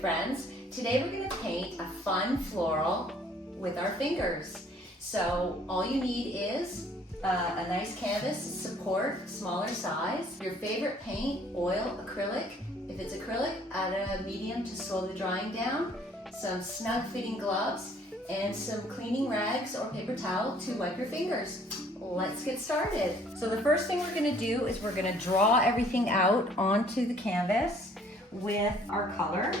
friends. Today we're going to paint a fun floral with our fingers. So all you need is a nice canvas, support, smaller size, your favorite paint, oil, acrylic. If it's acrylic, add a medium to slow the drying down, some snug fitting gloves, and some cleaning rags or paper towel to wipe your fingers. Let's get started. So the first thing we're going to do is we're going to draw everything out onto the canvas with our color.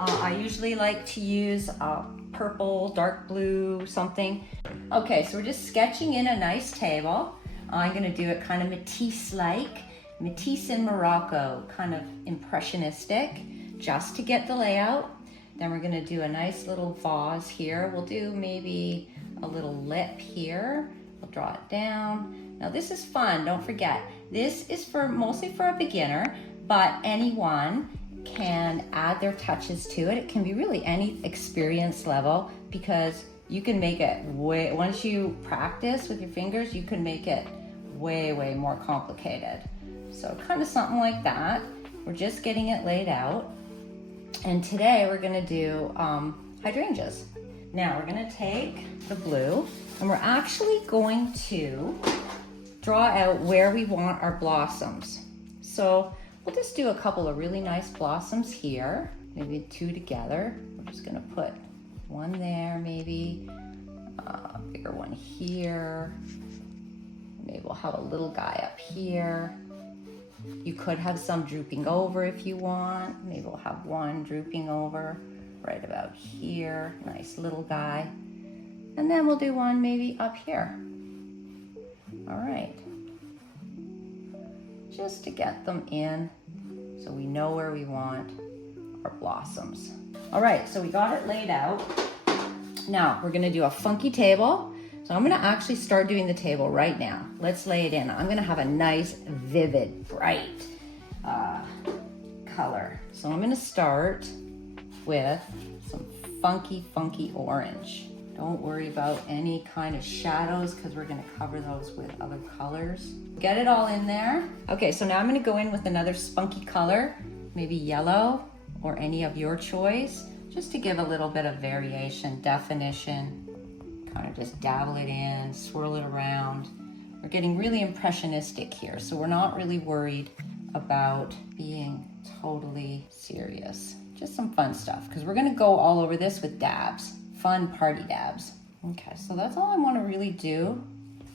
I usually like to use purple, dark blue, something. Okay, so we're just sketching in a nice table. I'm going to do it kind of Matisse-like, Matisse in Morocco, kind of impressionistic, just to get the layout. Then we're going to do a nice little vase here. We'll do maybe a little lip here. We'll draw it down. Now this is fun, don't forget. This is mostly for a beginner, but anyone can add their touches to it. It can be really any experience level because you can make it once you practice with your fingers, you can make it way more complicated. So kind of something like that. We're just getting it laid out. And today we're gonna do hydrangeas. Now we're gonna take the blue and we're actually going to draw out where we want our blossoms. So we'll just do a couple of really nice blossoms here, maybe two together. We're just gonna put one there, maybe a bigger one here. Maybe we'll have a little guy up here. You could have some drooping over if you want. Maybe we'll have one drooping over right about here. Nice little guy. And then we'll do one maybe up here. All right. Just to get them in so we know where we want our blossoms. All right, so we got it laid out. Now we're gonna do a funky table. So I'm gonna actually start doing the table right now. Let's lay it in. I'm gonna have a nice, vivid, bright color. So I'm gonna start with some funky orange. Don't worry about any kind of shadows because we're gonna cover those with other colors. Get it all in there. Okay, so now I'm gonna go in with another spunky color, maybe yellow or any of your choice, just to give a little bit of variation, definition. Kind of just dabble it in, swirl it around. We're getting really impressionistic here, so we're not really worried about being totally serious. Just some fun stuff, because we're gonna go all over this with dabs, fun party dabs. Okay, so that's all I wanna really do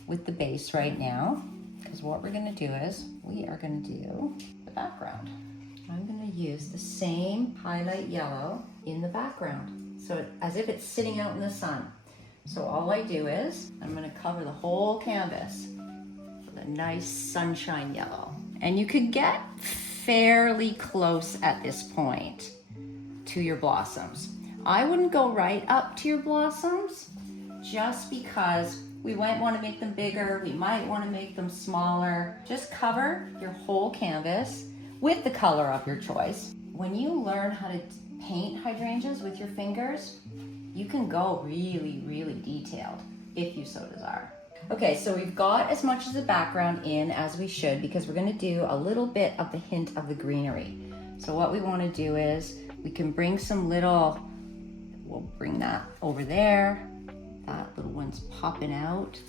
with the base right now, because what we're gonna do is, we are gonna do the background. I'm gonna use the same highlight yellow in the background, so as if it's sitting out in the sun. So all I do is, I'm gonna cover the whole canvas with a nice sunshine yellow. And you could get fairly close at this point to your blossoms. I wouldn't go right up to your blossoms just because we might wanna make them bigger, we might wanna make them smaller. Just cover your whole canvas with the color of your choice. When you learn how to paint hydrangeas with your fingers, you can go really detailed if you so desire. Okay, so we've got as much of the background in as we should because we're gonna do a little bit of the hint of the greenery. So what we wanna do is we can bring some little, we'll bring that over there. That little one's popping out.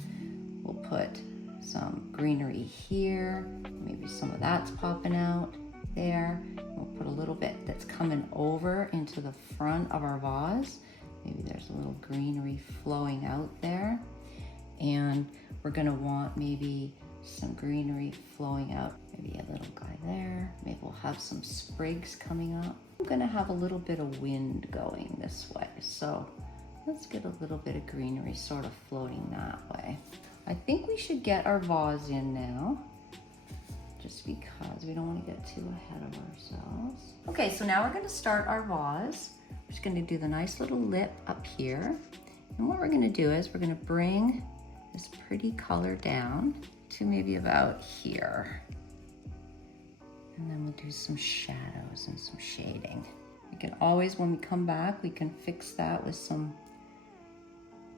We'll put some greenery here. Maybe some of that's popping out there. We'll put a little bit that's coming over into the front of our vase. Maybe there's a little greenery flowing out there. And we're gonna want maybe some greenery flowing out, maybe a little guy there. Maybe we'll have some sprigs coming up. I'm gonna have a little bit of wind going this way. So let's get a little bit of greenery sort of floating that way. I think we should get our vase in now, just because we don't wanna get too ahead of ourselves. Okay, so now we're gonna start our vase. We're just gonna do the nice little lip up here. And what we're gonna do is we're gonna bring this pretty color down to maybe about here. And then we'll do some shadows and some shading. We can always, when we come back, we can fix that with some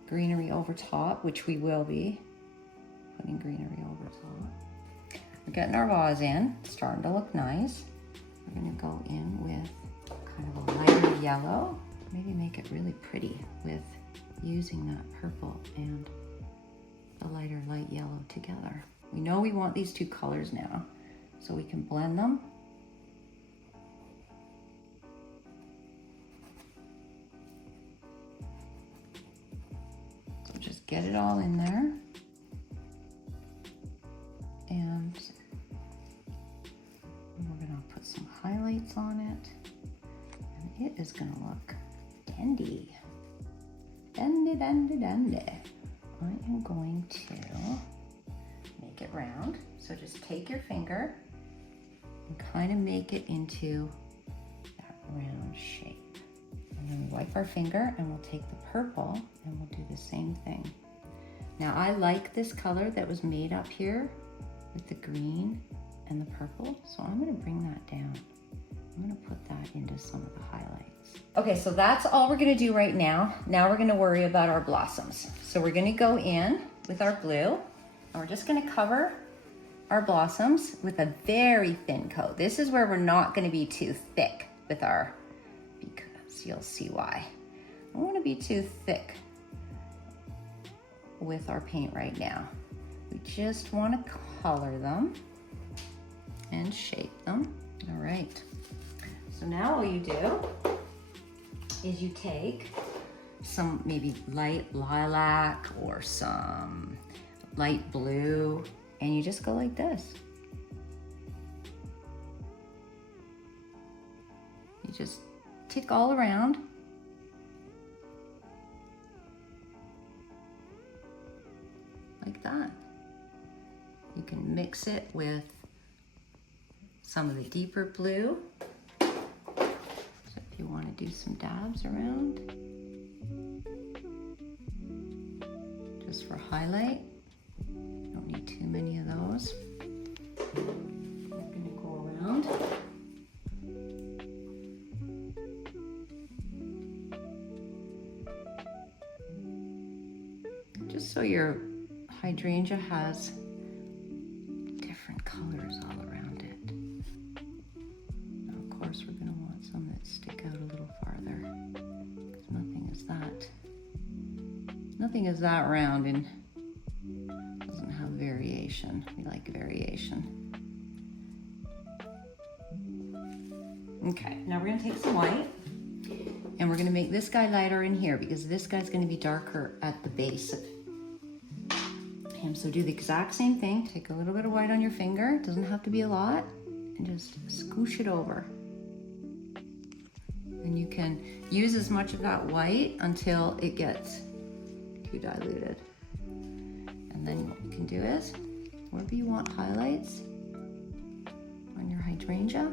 greenery over top, which we will be putting greenery over top. We're getting our vase in, it's starting to look nice. We're gonna go in with kind of a lighter yellow. Maybe make it really pretty with using that purple and the lighter light yellow together. We know we want these two colors now, so we can blend them. So just get it all in there. And we're gonna put some highlights on it. And it is gonna look dandy. Dandy, dandy, dandy. I am going to make it round. So just take your finger and kind of make it into that round shape. And then we wipe our finger and we'll take the purple and we'll do the same thing. Now I like this color that was made up here with the green and the purple, so I'm gonna bring that down. I'm gonna put that into some of the highlights. Okay, so that's all we're gonna do right now. Now we're gonna worry about our blossoms. So we're gonna go in with our blue, and we're just gonna cover our blossoms with a very thin coat. This is where we're not gonna be too thick with our, because you'll see why. I don't wanna be too thick with our paint right now. We just wanna color them and shape them. All right. So now all you do is you take some maybe light lilac or some light blue, and you just go like this. You just tick all around. Like that. You can mix it with some of the deeper blue. So if you want to do some dabs around, just for highlight. Don't need too many of those. I'm going to go around. Just so your hydrangea has different colors all around it. Now, of course, we're going to want some that stick out a little farther, because nothing is that round and doesn't have variation. We like variation. Okay, now we're going to take some white and we're going to make this guy lighter in here, because this guy's going to be darker at the base of him. So do the exact same thing. Take a little bit of white on your finger. It doesn't have to be a lot. And just scoosh it over. And you can use as much of that white until it gets too diluted. And then what you can do is, wherever you want highlights on your hydrangea,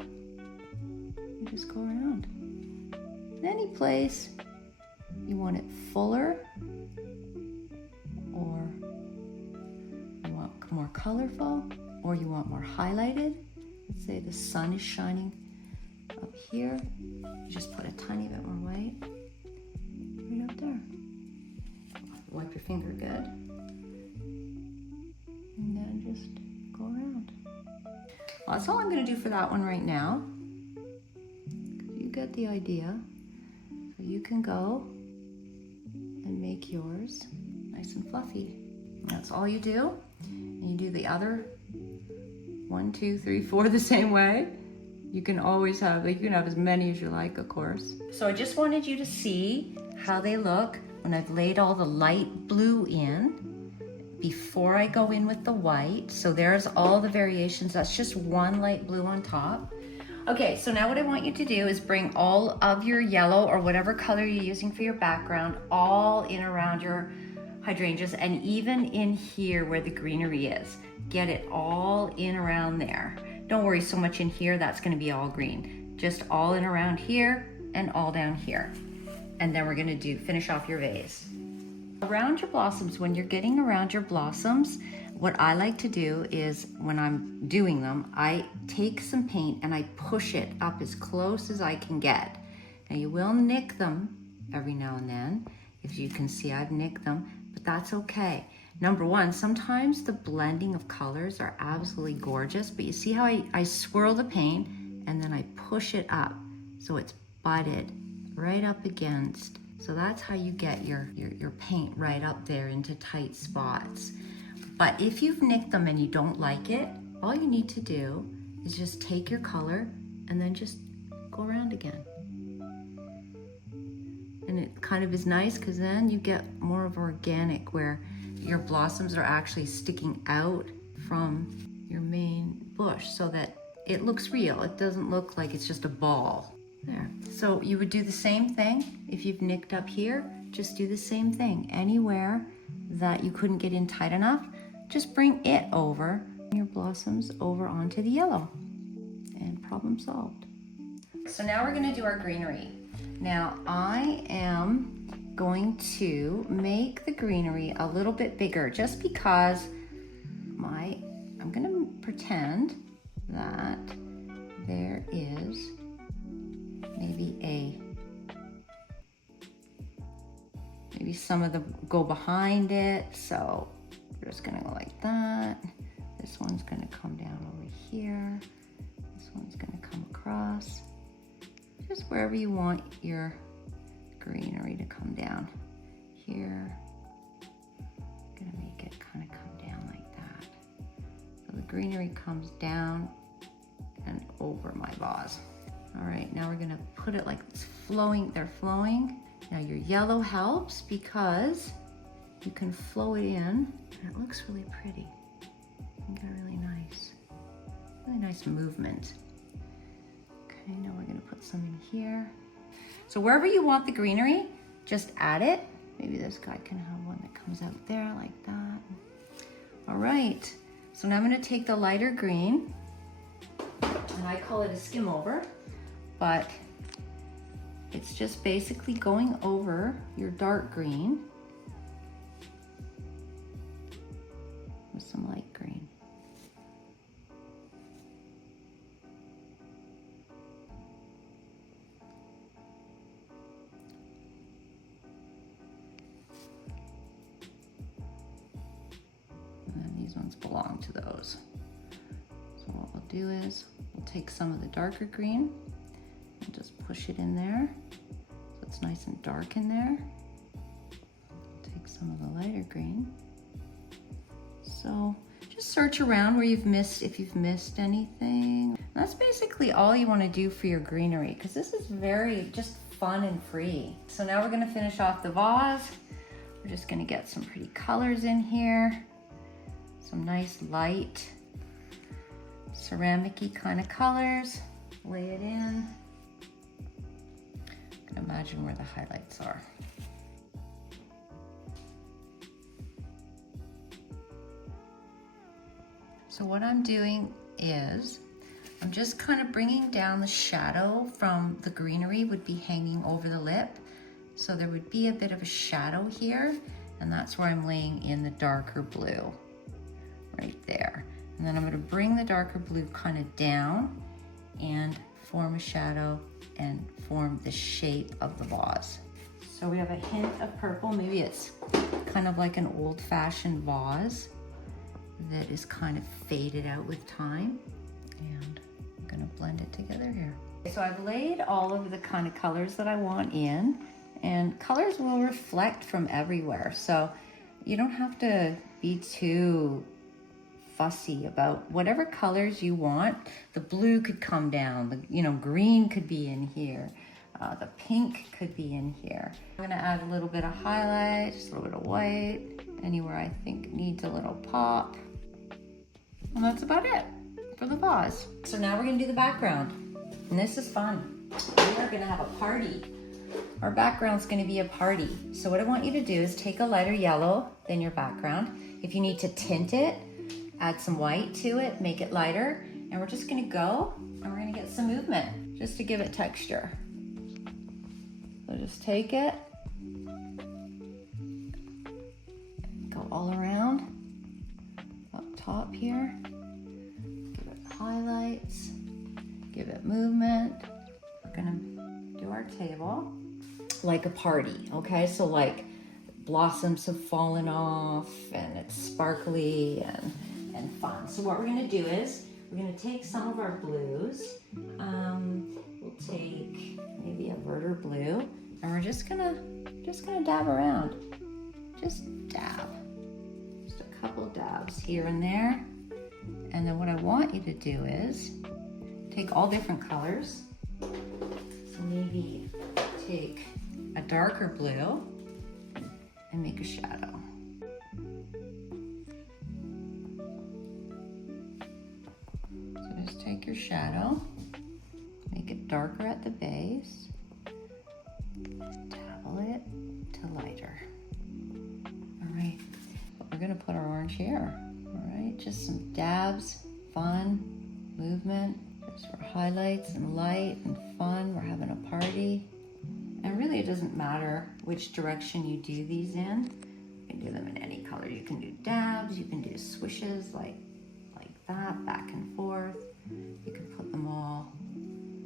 you just go around. In any place you want it fuller, or you want more colorful, or you want more highlighted. Let's say the sun is shining up here. You just put a tiny bit more white right up there. Wipe your finger good. And then just go around. Well, that's all I'm going to do for that one right now. You get the idea. So you can go and make yours nice and fluffy. That's all you do. And you do the other 1, 2, 3, 4 the same way. You can always have, you can have as many as you like, of course. So I just wanted you to see how they look when I've laid all the light blue in before I go in with the white. So there's all the variations. That's just one light blue on top. Okay, so now what I want you to do is bring all of your yellow or whatever color you're using for your background all in around your hydrangeas, and even in here where the greenery is. Get it all in around there. Don't worry so much in here, that's gonna be all green. Just all in around here and all down here. And then we're gonna finish off your vase. Around your blossoms, when you're getting around your blossoms, what I like to do is, when I'm doing them, I take some paint and I push it up as close as I can get. Now you will nick them every now and then. If you can see, I've nicked them, but that's okay. Number one, sometimes the blending of colors are absolutely gorgeous, but you see how I swirl the paint and then I push it up so it's budded right up against. So that's how you get your paint right up there into tight spots. But if you've nicked them and you don't like it, all you need to do is just take your color and then just go around again. And it kind of is nice because then you get more of organic where your blossoms are actually sticking out from your main bush so that it looks real. It doesn't look like it's just a ball. There. So you would do the same thing if you've nicked up here. Just do the same thing. Anywhere that you couldn't get in tight enough, just bring it over, your blossoms over onto the yellow, and problem solved. So now we're going to do our greenery. Now I am going to make the greenery a little bit bigger just because I'm going to pretend that there is maybe some of them go behind it. So we're just going to go like that. This one's going to come down over here. This one's going to come across. Just wherever you want your greenery to come down. Here, I'm gonna make it kind of come down like that. So the greenery comes down and over my vase. All right, now we're gonna put it like it's flowing, they're flowing. Now your yellow helps because you can flow it in and it looks really pretty. You can get a really nice movement. Okay, now we're gonna put some in here. So wherever you want the greenery, just add it. Maybe this guy can have one that comes out there like that. All right, so now I'm gonna take the lighter green, and I call it a skim over, but it's just basically going over your dark green with some light green. These ones belong to those. So what we'll do is we'll take some of the darker green and just push it in there so it's nice and dark in there. Take some of the lighter green. So just search around where you've missed, if you've missed anything. That's basically all you want to do for your greenery because this is very just fun and free. So now we're going to finish off the vase. We're just going to get some pretty colors in here. Some nice light ceramic-y kind of colors. Lay it in. You can imagine where the highlights are. So what I'm doing is I'm just kind of bringing down the shadow from the greenery would be hanging over the lip. So there would be a bit of a shadow here, and that's where I'm laying in the darker blue. Right there. And then I'm going to bring the darker blue kind of down and form a shadow and form the shape of the vase. So we have a hint of purple. Maybe it's kind of like an old-fashioned vase that is kind of faded out with time. And I'm going to blend it together here. So I've laid all of the kind of colors that I want in, and colors will reflect from everywhere. So you don't have to be too fussy about whatever colors you want. The blue could come down, the green could be in here, the pink could be in here. I'm gonna add a little bit of highlight, just a little bit of white, anywhere I think needs a little pop. And that's about it for the vase. So now we're gonna do the background, and this is fun. We are gonna have a party. Our background's gonna be a party. So what I want you to do is take a lighter yellow than your background. If you need to tint it, add some white to it, make it lighter, and we're just gonna go and we're gonna get some movement just to give it texture. So just take it, go all around, up top here, give it highlights, give it movement. We're gonna do our table like a party, okay? So like blossoms have fallen off and it's sparkly and fun. So what we're gonna do is we're gonna take some of our blues. We'll we'll take maybe a Verter blue, and we're just gonna dab around. Just dab. Just a couple dabs here and there. And then what I want you to do is take all different colors. So maybe take a darker blue and make a shadow. So just take your shadow, make it darker at the base, dabble it to lighter. All right, we're gonna put our orange here. All right, just some dabs, fun, movement, just for highlights and light and fun. We're having a party. And really it doesn't matter which direction you do these in. You can do them in any color. You can do dabs, you can do swishes like that, back and forth. You can put them all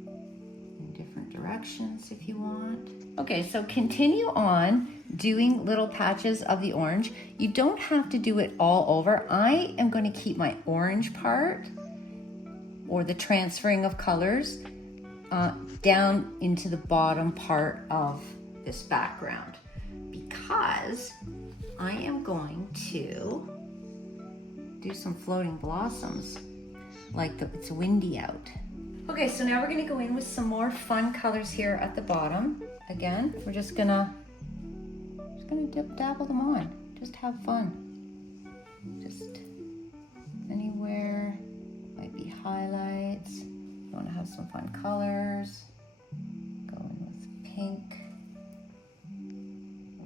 in different directions if you want. Okay, so continue on doing little patches of the orange. You don't have to do it all over. I am going to keep my orange part, or the transferring of colors, down into the bottom part of this background, because I am going to do some floating blossoms like it's windy out. Okay, so now we're gonna go in with some more fun colors here at the bottom. Again, we're just gonna dabble them on. Just have fun. Just anywhere, might be highlights. You wanna have some fun colors. Go in with pink,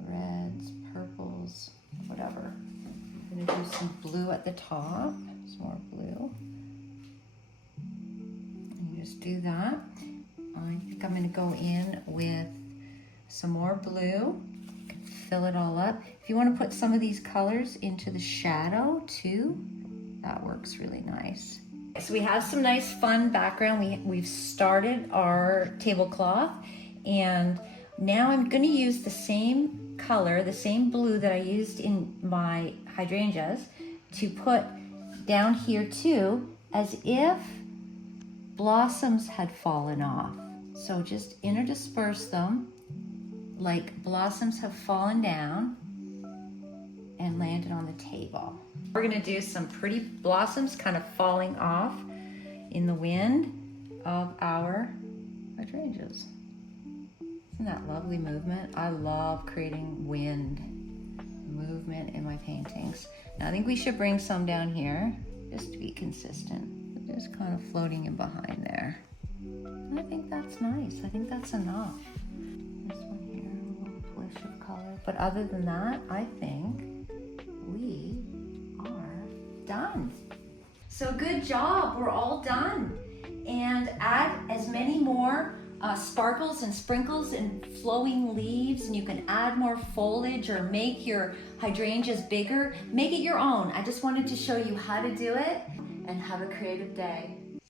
reds, purples, whatever. I'm gonna do some blue at the top, some more blue. And you just do that. I think I'm gonna go in with some more blue. You can fill it all up. If you wanna put some of these colors into the shadow too, that works really nice. So we have some nice fun background. We've started our tablecloth, and now I'm gonna use the same color, the same blue that I used in my hydrangeas, to put down here too, as if blossoms had fallen off. So just interdisperse them like blossoms have fallen down and landed on the table. We're gonna do some pretty blossoms kind of falling off in the wind of our hydrangeas. Isn't that lovely movement? I love creating wind movement in my paintings. Now I think we should bring some down here just to be consistent. Just kind of floating in behind there. And I think that's nice. I think that's enough. This one here, a little push of color. But other than that, I think we are done. So good job, we're all done. And add as many more sparkles and sprinkles and flowing leaves, and you can add more foliage or make your hydrangeas bigger. Make it your own. I just wanted to show you how to do it, and have a creative day.